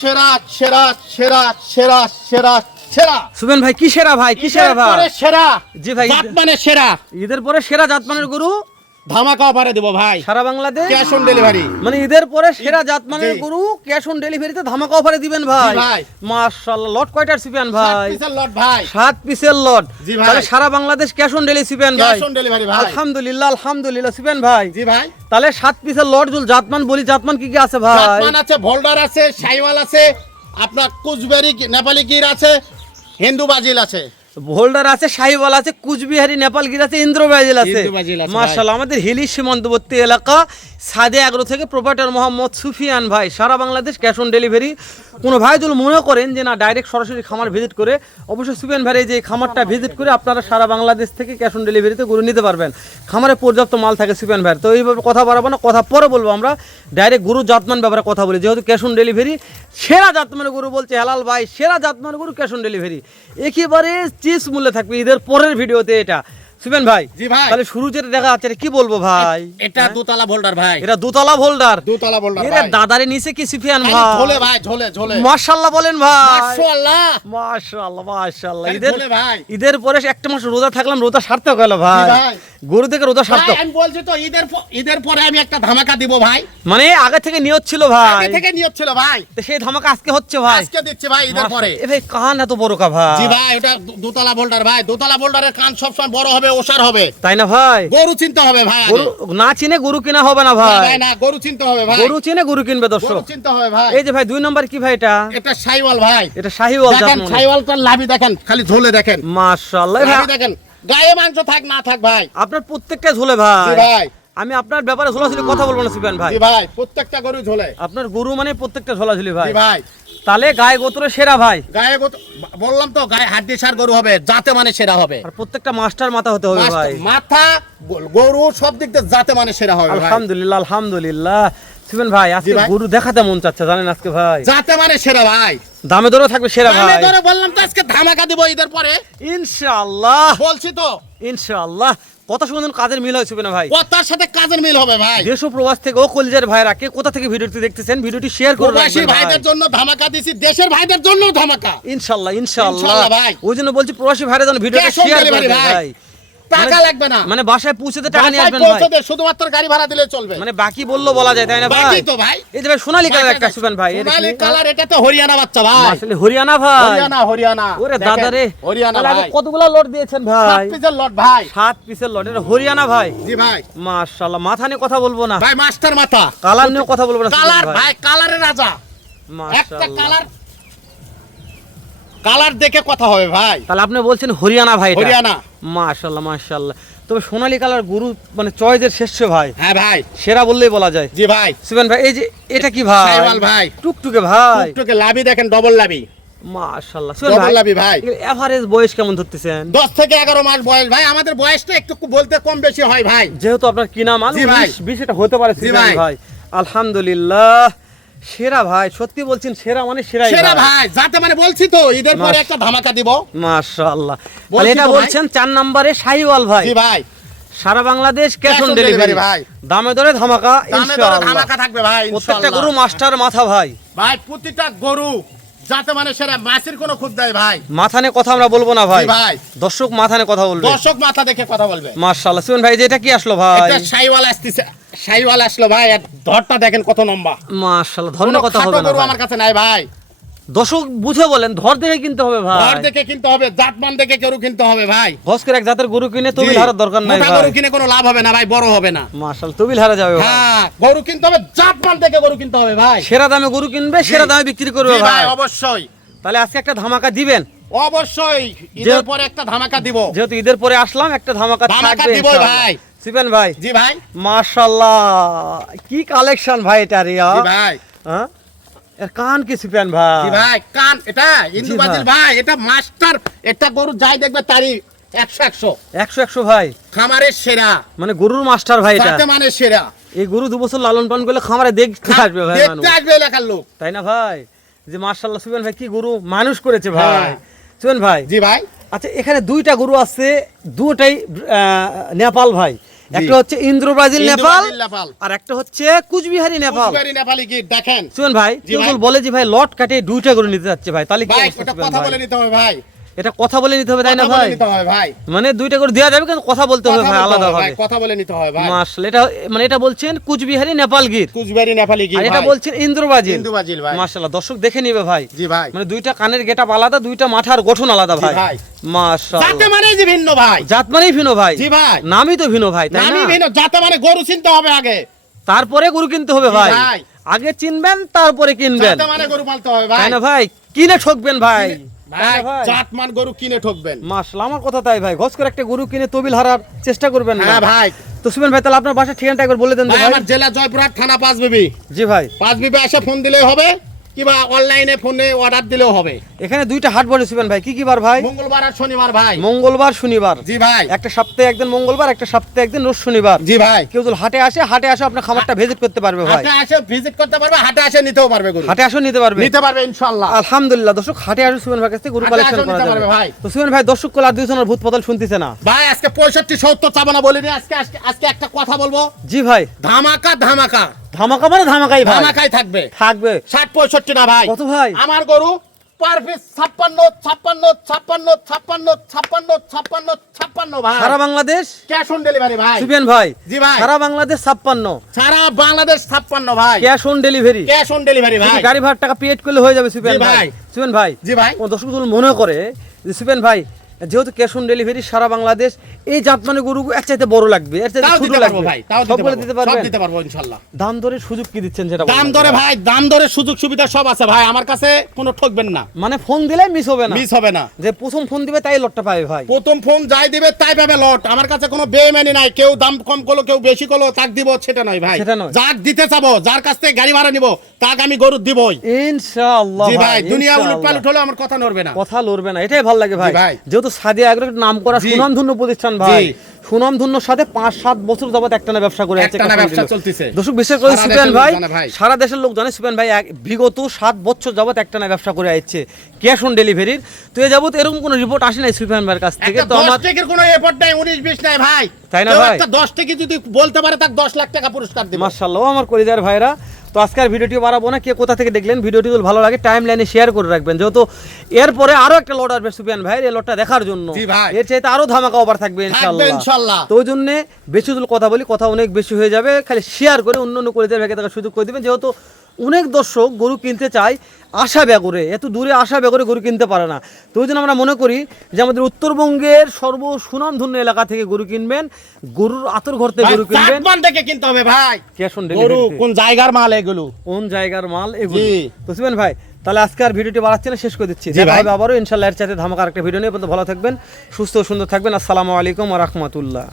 সেরা সেরা সেরা সেরা সেরা সেরা সুবেন ভাই কি সেরা ভাই কি সেরা ভাই সেরা জি ভাই জাতমানের সেরা ঈদের পরে সেরা জাতমানের গরু ধামাকা অফারে দেব ভাই সারা বাংলাদেশ ক্যাশ অন ডেলিভারি মানে ঈদের পরে সেরা জাতমানের গরু ক্যাশ অন ডেলিভারিতে ধামাকা অফারে দিবেন ভাই ভাই। মাশাআল্লাহ লট কয়টার সিপিয়ান ভাই পিসের লট ভাই 7 পিসের লট জি ভাই। তাহলে সারা বাংলাদেশ ক্যাশ অন ডেলিভারি সিপিয়ান ভাই ক্যাশ অন ডেলিভারি ভাই আলহামদুলিল্লাহ আলহামদুলিল্লাহ সিপিয়ান ভাই জি ভাই তাহলে 7 পিসের লট জুল জাতমান বলি জাতমান কি কি আছে ভাই জাতমান আছে ভোল্ডার আছে শাইওয়াল আছে আপনার কুচবেরি নেপালি গির আছে হিন্দু বাজিল আছে হোল্ডার আছে শাহিওয়াল আছে কুচবিহারি নেপাল গির আছে ইন্দ্রবাজিল আছে ইন্দ্রবাজিল আছে মাশাআল্লাহ আমাদের হিলি সীমান্তবর্তী এলাকা সাদে আগ্রো থেকে প্রোপাইটার মোহাম্মদ সুফিয়ান ভাই সারা বাংলাদেশ ক্যাশ অন ডেলিভারি কোনো ভাই যদি মনে করেন যে না ডাইরেক্ট সরাসরি খামার ভিজিট করে অবশ্যই সুফিয়ান ভাই যে খামারটা ভিজিট করে আপনারা সারা বাংলাদেশ থেকে ক্যাশ অন ডেলিভারিতে গরু নিতে পারবেন খামারে পর্যাপ্ত মাল থাকে সুফিয়ান ভাইয়ের তো এইভাবে কথা বাড়াবো না কথা পরে বলবো আমরা ডাইরেক্ট গরু জাতমান ব্যাপারে কথা বলি যেহেতু ক্যাশ অন ডেলিভারি সেরা জাতমানের গরু বলছে হেলাল ভাই সেরা জাতমানের গরু ক্যাশ অন ডেলিভারি একেবারে চিজ মূল্যে থাকবে ঈদের পরের ভিডিওতে এটা সুবেন ভাই জি ভাই তাহলে শুরু যেটা দেখা যাচ্ছে এটা কি বলবো ভাই এটা দোতলা ভোল্ডার ভাই এটা দোতলা হোল্ডার দোতলা ভোল্ডার এরা ভাই দাদারে নিচে কি সুফিয়ান খালি ভাই ঝোলে ভাই ঝোলে ঝোলে মাশাআল্লাহ বলেন ভাই মাশাআল্লাহ মাশাআল্লাহ মাশাআল্লাহ খালি ঈদের ঝোলে ভাই ঈদের পরে একটা মাস রোজা থাকলাম রোজা সার্থক হলো ভাই জি ভাই। গরু থেকে রোজা ভাই সার্থক আমি বলছি তো ঈদের পরে আমি একটা ধামাকা দিব ভাই মানে আগে থেকে নিয়ত ছিল ভাই আগে থেকে নিয়ত ছিল ভাই তো সেই ধামাকা আজকে হচ্ছে ভাই আজকে দিচ্ছি ভাই ঈদের পরে এ ভাই কান এত বড় কা ভাই জি ভাই ওটা দোতলা বোল্ডার ভাই দোতলা বোল্ডারের কান সবসময় বড় হবে ওসার হবে তাই না ভাই গরু চিনতে হবে ভাই আগে। গরু না চিনে গরু কিনা হবে না না, ভাই ভাই না গরু চিনতে হবে ভাই গরু চিনে গরু কিনবে গরু দর্শক চিনতে হবে ভাই এই যে ভাই 2 নম্বর কি ভাই এটা এটা শাইওয়াল ভাই এটা শাহিওয়াল দেখেন জাত শাইওয়ালটার লাভি দেখেন খালি ঝোলে দেখেন মাশাআল্লাহ লাভি দেখেন গায়ে মাংস থাক না থাক ভাই আপনার প্রত্যেকটা ঝোলে জি ভাই ভাই আমি আপনার ব্যাপারে ঝোলাঝুলি কথা বলবো না সুবিয়ান ভাই জি ভাই প্রত্যেকটা গরু ঝোলে আপনার গরু মানে প্রত্যেকটা ঝোলাঝুলি ভাই জি ভাই তাহলে গায়ে গোত্র সেরা ভাই গায়ে বললাম তো গায়ে হাড্ডি সার গরু হবে যাতে মানে সেরা হবে আর প্রত্যেকটা মাস্টার মাথা হতে হবে ভাই মাথা গরু সব দিক দিয়ে যাতে মানে সেরা হবে ভাই আলহামদুলিল্লাহ আলহামদুলিল্লাহ সুবিয়ান ভাই আজকে জি ভাই। গরু দেখাতে মন চাচ্ছে জানেন আজকে ভাই যাতে মানে সেরা ভাই দামে দরে থাকবে সেরা আমি ভাই ধরে বললাম তো আজকে ধামাকা দিব ঈদের পরে ইনশাআল্লাহ বলছি তো ইনশাআল্লাহ কত সুন্দর কাজের মিল হয়েছে না ভাই কথার সাথে কাজের মিল হবে ভাই দেশ ও প্রবাস থেকে ও কলিজার ভাইরা কে কোথা থেকে ভিডিওটি দেখতেছেন ভিডিওটি শেয়ার করে প্রবাসী রাখবেন ভাই ভাইদের জন্য ধামাকা দিছি দেশের ভাইদের জন্য ধামাকা ইনশাআল্লাহ ইনশাআল্লাহ ইনশাআল্লাহ ভাই। ওই জন্য বলছি প্রবাসী ভাইরা যেন ভিডিওটা Cash on শেয়ার delivery করবেন ভাই। ভাই টাকা লাগবে না মানে বাসায় পৌঁছতে টাকা নিয়ে বাসায় আসবেন ভাই পৌঁছে দে, শুধুমাত্র গাড়ি ভাড়া দিলে চলবে মানে বাকি বললো বলা যায় তাই না ভাই বাকি তো ভাই এই যে ভাই সোনালী কালার একটা সুবেন ভাই এটা সোনালী কি? কালার এটা তো হরিয়ানা বাচ্চা ভাই আসলে হরিয়ানা ভাই হরিয়ানা ওরে দেখেন, দাদা রে হরিয়ানা তাহলে আগে ভাই কতগুলা লট দিয়েছেন ভাই 7 পিসের লট ভাই 7 পিসের লট এটা হরিয়ানা ভাই জি ভাই মাশাআল্লাহ মাথা নিয়ে কথা বলবো না ভাই মাস্টার মাথা কালার নিয়ে কথা বলবো না কালার সুবেন ভাই কালারের রাজা একটা মাশাআল্লাহ কালার দেখে কথা হবে ভাই তাহলে আপনি বলছেন হরিয়ানা ভাই এটা হরিয়ানা মাশাআল্লাহ মাশাআল্লাহ তবে সোনালী কালার গরু মানে চয়েসের শেষ ভাই হ্যাঁ ভাই সেরা বললেই বলা যায় জি ভাই সুবেন ভাই এই যে এটা কি ভাই সাইওয়াল ভাই টুকটুকে ভাই টুকটুকে লাভি দেখেন ডবল লাভি মাশাআল্লাহ সুবেন ডবল ভাই লাভি ভাই এভারেজ বয়স কেমন ধরতেছেন 10 থেকে 11 মাস বয়স ভাই আমাদের বয়সটা একটু বলতে কম বেশি হয় ভাই যেহেতু আপনার কিনা মাল জি ভাই। 20 এটা হতে পারে জি সুবেন ভাই। ভাই আলহামদুলিল্লাহ সেরা ভাই সত্যি বলছেন সেরা মানে সেরাই সেরা ভাই যাতে মানে বলছি তো ঈদের পরে মাস- একটা ধামাকা দিব মাশাআল্লাহ বলছি তাহলে এটা তো ভাই। বলছেন 4 নম্বরে শাহিওয়াল ভাই জি ভাই সারা Bangladesh cash Cash on on delivery delivery ভাই। দামে দরে ধামাকা দামে দরে ইনশাআল্লাহ ধামাকা থাকবে ভাই প্রত্যেকটা ইনশাআল্লাহ গরু মাস্টার মাথা ভাই ভাই প্রতিটা গরু যাতে মানে সেরা মাছের কোনো খুদ দেয় ভাই মাথা নিয়ে কথা আমরা বলবো না ভাই জি ভাই দর্শক মাথা নিয়ে কথা বলবে দর্শক মাথা দেখে কথা বলবে মাশাআল্লাহ সুমন ভাই যে এটা কি আসলো ভাই এটা শাইওয়াল আসতেছে শাইওয়াল আসলো ভাই আর ধরটা দেখেন কত লম্বা মাশাআল্লাহ কোনো ধরনের কথা খাটো হবে না গরু ভাই। আমার কাছে নাই ভাই দর্শক বুঝে বলেন ধর দেখে কিনতে হবে ভাই ধর দেখে কিনতে হবে জাতমান দেখে গরু কিনতে হবে ভাই ভস্কের এক জাতের গরু কিনে তবিল জি। হারার দরকার নাই মোটা ভাই গরু কিনে কোনো লাভ হবে না ভাই বড় হবে না মাশাআল্লাহ তবিল হারা যাবে ভাই হ্যাঁ গরু কিনতে হবে জাতমান দেখে গরু কিনতে হবে ভাই সেরা দামে গরু কিনবে সেরা দামে বিক্রি করবে জি ভাই অবশ্যই তাহলে আজকে একটা ধামাকা দিবেন অবশ্যই ঈদের পরে একটা ধামাকা দিব যেহেতু ঈদের পরে আসলাম একটা ধামাকা ধামাকা থাকবে দিবই ইনশাআল্লাহ। ভাই। সিবেন ভাই জি ভাই মাশাআল্লাহ কি কালেকশন ভাই এটা রিয়া জি ভাই হ্যাঁ এর কান কি সিপিয়ান ভাই জি ভাই কান এটা হিন্দু জি বাজিল ভাই। ভাই এটা মাস্টার এটা গরু যাই দেখবে তারই 100 100 ভাই খামারের সেরা মানে গরুর মাস্টার ভাই এটা যাতে মানে সেরা এই গরু 2 বছর লালন পালন করলে খামারে দেখতে আসবে ভাই মানুষ দেখতে আসবে এলাকার লোক তাই না ভাই যে মাশাআল্লাহ সুবেন ভাই কি গরু মানুষ করেছে ভাই হ্যাঁ। সুবেন ভাই জি ভাই আচ্ছা এখানে দুইটা গরু আছে দুটোই নেপাল ভাই একটা হচ্ছে ইন্দ্র Brazil Indo Nepal, Brazil, Nepal. আর একটা হচ্ছে কুচবিহারি নেপাল। কুচবিহারি নেপালি গির দেখেন সুবেন ভাই জি কেউ ভাই। যদি বলে যে ভাই লট কাটে দুইটা করে নিতে যাচ্ছে ভাই, তাহলে কি ভাই অবস্থা ওটা সুবেন কথা ভাই? বলে নিতে হবে ভাই, এটা কথা বলে নিতে হবে তাই না কথা বলে ভাই? নিতে হবে ভাই, মানে দুইটা করে দেওয়া যাবে কিন্তু কথা বলতে হবে কথা ভাই বলতে আলাদা হবে ভাবে। ভাই, কথা বলে নিতে হবে ভাই। মাশাআল্লাহ, এটা মানে এটা বলছেন কুচবিহারি নেপাল গির, কুচবিহারি নেপালি গির আর এটা ভাই। বলছেন ইন্দ্র ব্রাজিল। ইন্দো ব্রাজিল ভাই। মাশাআল্লাহ, দর্শক দেখে নিবে ভাই, জি ভাই, মানে দুইটা কানের গেটআপ আলাদা, দুইটা মাথার গঠন আলাদা জি ভাই। ভাই। মাশাআল্লাহ, যাতে মানে যে ভিন্ন ভাই, জাত মানেই ভিন্ন ভাই, জি ভাই। নামই তো ভিন্ন ভাই তাই নামই না? ভিন্ন, যাতে মানে গরু চিনতে হবে আগে, তারপরে গরু কিনতে হবে জি ভাই, ভাই। আগে চিনবেন তারপরে কিনবেন যাতে মানে গরু পালতে হবে ভাই, তাই না ভাই? কিনে ঠকবেন ভাই, তাই ভাই না ভাই? জাতমান গরু কিনে ঠকবেন। মাশাআল্লাহ, আমার কথা তাই ভাই, ঘস করে একটা গরু কিনে তবিল হারার চেষ্টা করবেন না হ্যাঁ ভাই। তো সুবেন ভাই, তাহলে আপনার বাসার ঠিকানাটা একবার বলে দেন তো ভাই ভাই। আমার জেলা জয়পুরহাট, থানা পাঁচবিবি। জি ভাই, পাঁচবিবি এসে ফোন দিলেও হবে, কিংবা অনলাইনে ফোনে অর্ডার দিলেও হবে। এখানে দুইটা হাট বসে সুবেন ভাই, কি কি বার ভাই? মঙ্গলবার আর শনিবার ভাই। মঙ্গলবার শনিবার, জি ভাই, একটা সপ্তাহে একদিন মঙ্গলবার, একটা সপ্তাহে একদিন রোজ শনিবার। জি ভাই। কেউ যদি হাটে আসে আপনার খামারটা ভিজিট করতে পারবে ভাই, হাটে আসে ভিজিট করতে পারবে, হাটে আসে নিতেও পারবে গরু, হাটে আসো নিতে পারবে। নিতে পারবে ইনশাআল্লাহ। আলহামদুলিল্লাহ দর্শক, হাটে আসো সুবেন ভাই কাছ থেকে গরু হাটে কালেকশন আসো করা নিতে যাবে পারবে ভাই। তো সুবেন ভাই, দর্শক কল আর দুইজনের ভূত পাতাল শুনতেছে না ভাই আজকে 65-70 চাবো না বলিনি, আজকে আজকে আজকে একটা কথা বলবো, জি ভাই। ধামাকা ধামাকা ধামাকা মানে ধামাকাই ভাই, ধামাকাই থাকবে। থাকবে 60-65 না ভাই, কত ভাই? আমার গরু পার পিস 56 ভাই, সারা বাংলাদেশ ক্যাশ অন ডেলিভারি ভাই। সুবেন ভাই, জি ভাই। সারা বাংলাদেশ 56, সারা বাংলাদেশ 56 ভাই, cash on delivery, cash on delivery ভাই। গাড়ি ভাড়া টাকা পেড করলে হয়ে যাবে সুবেন জি ভাই। ভাই। সুবেন ভাই, জি ভাই। ও দর্শক যদি মনে করে যে সুবেন ভাই যেহেতু ক্যাশ অন ডেলিভারি সারা বাংলাদেশ, এই জাত মানে গরু এর চাইতে বড় লাগবে, এর চাইতে তাও ছোট দিতে পারবো লাগবে ভাই, তাও সব বলে দিতে দিতে পারবো, সব পারবেন? দিতে পারবো ইনশাআল্লাহ। দাম দরের সুযোগ কি দিচ্ছেন সেটা দাম বলেন দরে ভাই। ভাই, দাম দরে সুযোগ সুবিধা সব আছে ভাই, আমার কাছে কোনো ঠকবেন না, মানে ফোন দিলে মিস হবে না, মিস হবে না। যে প্রথম ফোন দিবে তাই লটটা পাবে ভাই। প্রথম ফোন যাই দিবে তাই পাবে লট, আমার কাছে কোনো বেইমানি নাই, কেউ দাম কম করলো কেউ বেশি করলো তাক দিব সেটা নয় ভাই, সেটা নয়। যাক দিতে চাবো, যার কাছ থেকে গাড়ি ভাড়া নিব তাক আমি গরু দিবই। ইনশাআল্লাহ জি ভাই, দুনিয়া ইনশাআল্লাহ। উলটপালট হলে আমার কথা নড়বে না। কথা লড়বে না, এটাই ভালো লাগে ভাই। জি ভাই। যেহেতু সাদিয়া এগ্রো নাম করা জি। সুনামধন্য প্রতিষ্ঠান ভাই, জি। সুনামধন্যর সাথে 5-7 বছর যাবত একটানা ব্যবসা করে আছে। একটানা ব্যবসা চলতেছে। দর্শক বিশেষ করে সারা সুপেন দেশের ভাই, লোক জানে ভাই। সারা দেশের লোক জানে সুপেন ভাই বিগত 7 বছর যাবত একটানা ব্যবসা করে আসছে ক্যাশ অন ডেলিভারির। তো এই যাবত এরকম কোনো রিপোর্ট আসে নাই সুপেন ভাইয়ের কাছ থেকে। একটা তো 10 আমার টাকার কোনো এফোর্ট নাই, 19-20 নাই ভাই, তাই না কেউ ভাই? একটা 10 টাকা যদি বলতে পারে তাক 10 লাখ টাকা পুরস্কার দিব। মাশাআল্লাহ আমার কলিজার ভাইরা। তো আজকের ভিডিওটি বাড়াবো না, কে কোথা থেকে দেখলেন ভিডিওটি যদি ভালো লাগে টাইম লাইনে শেয়ার করে রাখবেন, যেহেতু এরপরে আরো একটা লট আসবে সুপিয়ান ভাই, এই লটটা দেখার জন্য। জি ভাই। এর চাইতে আরো ধামাকা অফার থাকবে থাকবে ইনশাআল্লাহ। ইনশাআল্লাহ। তো ওই জন্য বেশি যদি কথা বলি, কথা অনেক বেশি হয়ে যাবে, খালি শেয়ার করে অন্য অন্য কলিজার ভাইকে দেখার সুযোগ করে দিবেন, যেহেতু অনেক দর্শক গরু কিনতে চায় আশা ব্যাগরে, এত দূরে আশা ব্যাগরে গরু কিনতে পারে না। তো ওই জন্য আমরা মনে করি যে আমাদের উত্তরবঙ্গের সুনামধন্য এলাকা থেকে গরু কিনবেন, গরুর আতর ঘর থেকে ভাই, গরু কিনবেন, জাতমান দেখে কিনতে হবে ভাই, ক্যাশ অন গরু ডেলিভারি, কোন জায়গার মাল এগুলো। কোন জায়গার মাল এগুলো। জি। তো সুবেন ভাই, তাহলে আজকে আর ভিডিওটি বাড়াচ্ছি না, শেষ করে দিচ্ছি। জি দেখা ভাই। হবে আবারও ইনশাআল্লাহ এর চাইতে ধামাকা একটা ভিডিও নিয়ে। ভালো থাকবেন, সুস্থ ও সুন্দর থাকবেন। আসসালামু আলাইকুম ওয়া রাহমাতুল্লাহ।